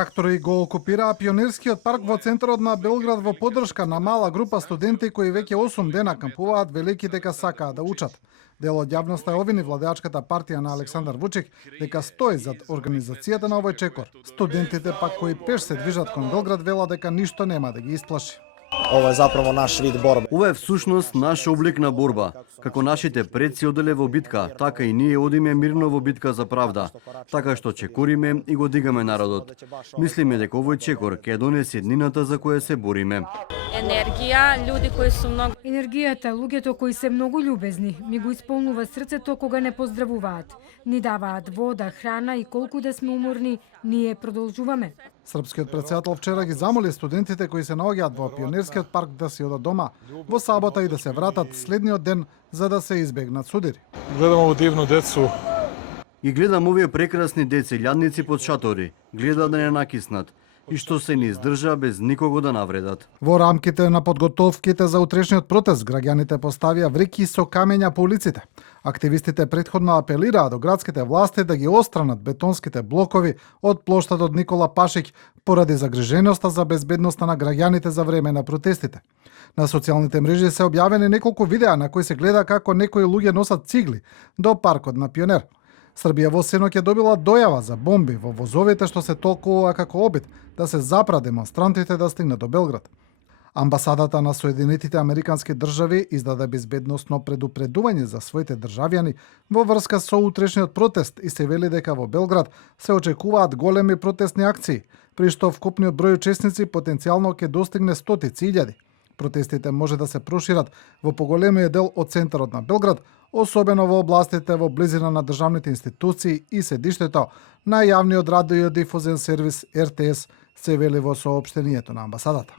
Трактори го окупираа пионерскиот парк во центарот на Белград во поддршка на мала група студенти кои веќе 8 дена кампуваат велики дека сакаат да учат. Дел од јавноста обвини владеачката партија на Александар Вучик дека стои зад организацијата на овој чекор. Студентите пак кои пеш се движат кон Белград велат дека ништо нема да ги исплаши. Ова е заправо наш вид борба. Ова е всушност наш облик на борба. Како нашите предци оделе во битка, така и ние одиме мирно во битка за правда. Така што чекориме и го дигаме народот. Мислиме дека овој чекор ќе донесе еднината за која се бориме. Енергија, луѓе кои се многу. Енергијата, луѓето кои се многу љубезни, ми го исполнува срцето кога не поздравуваат. Ни даваат вода, храна и колку да сме уморни, ние продолжуваме. Српскиот претседател вчера ги замоли студентите кои се наоѓаат во пионерскиот парк да си одат дома во сабота и да се вратат следниот ден за да се избегнат судири. Гледам ово дивно децу. И гледам овие прекрасни деца, лјадници под шатори, гледаат да не накиснат и што се ни издржа без никого да навредат. Во рамките на подготовките за утрешниот протест, граѓаните поставија вреки со камења по улиците. Активистите претходно апелираа до градските власти да ги отстранат бетонските блокови од плоштадот Никола Пашиќ поради загриженоста за безбедноста на граѓаните за време на протестите. На социјалните мрежи се објавени неколку видеа на кои се гледа како некои луѓе носат цигли до паркот на Пионер. Србија во сеноќ е добила дојава за бомби во возовите што се толкува како обид да се запра демонстрантите да стигнат до Белград. Амбасадата на Соединетите Американски држави издаде безбедносно предупредување за своите државјани во врска со утрешниот протест и се вели дека во Белград се очекуваат големи протестни акции, при што вкупниот број учесници потенцијално ќе достигне стотици илјади. Протестите може да се прошират во поголемиот дел од центарот на Белград, особено во областите во близина на државните институции и седиштето на јавниот радиодифузен сервис РТС, се вели во соопштението на амбасадата.